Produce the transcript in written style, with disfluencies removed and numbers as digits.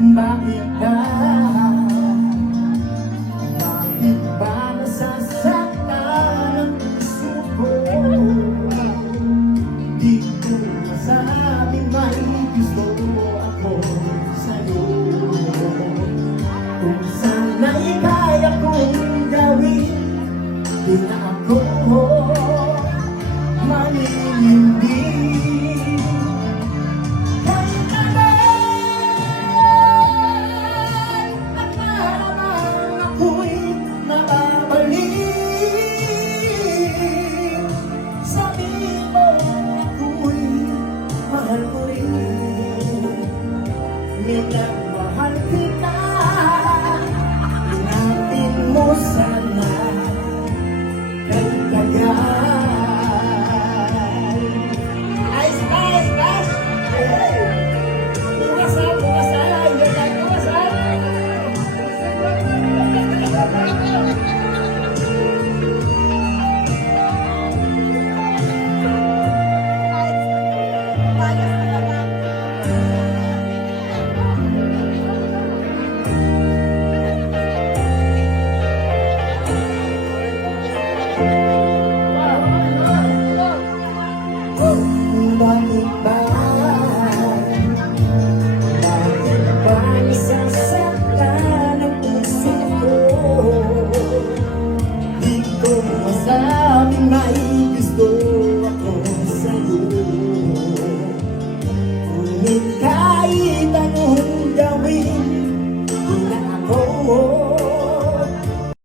Bakit ba? Bakit ba nasasaktan ang puso ko? Di ko masabing may gusto ako sa'yo. Kung sana'y kaya kong gawin, di na ako maninindig. Kahit naman at naman ako'y makabalik, sabihin mo ako'y mahal mo rin. Minamahal kita, hanapin mo sana kay Cagay. Ice, ice, ice! Bukasan, bukasan! Yan tayo, bukasan! Bakit ba? Bakit ba nasasaktan ang puso ko? Di ko masabing may gusto ako sa'yo. Ngunit kahit anong gawin, di na ako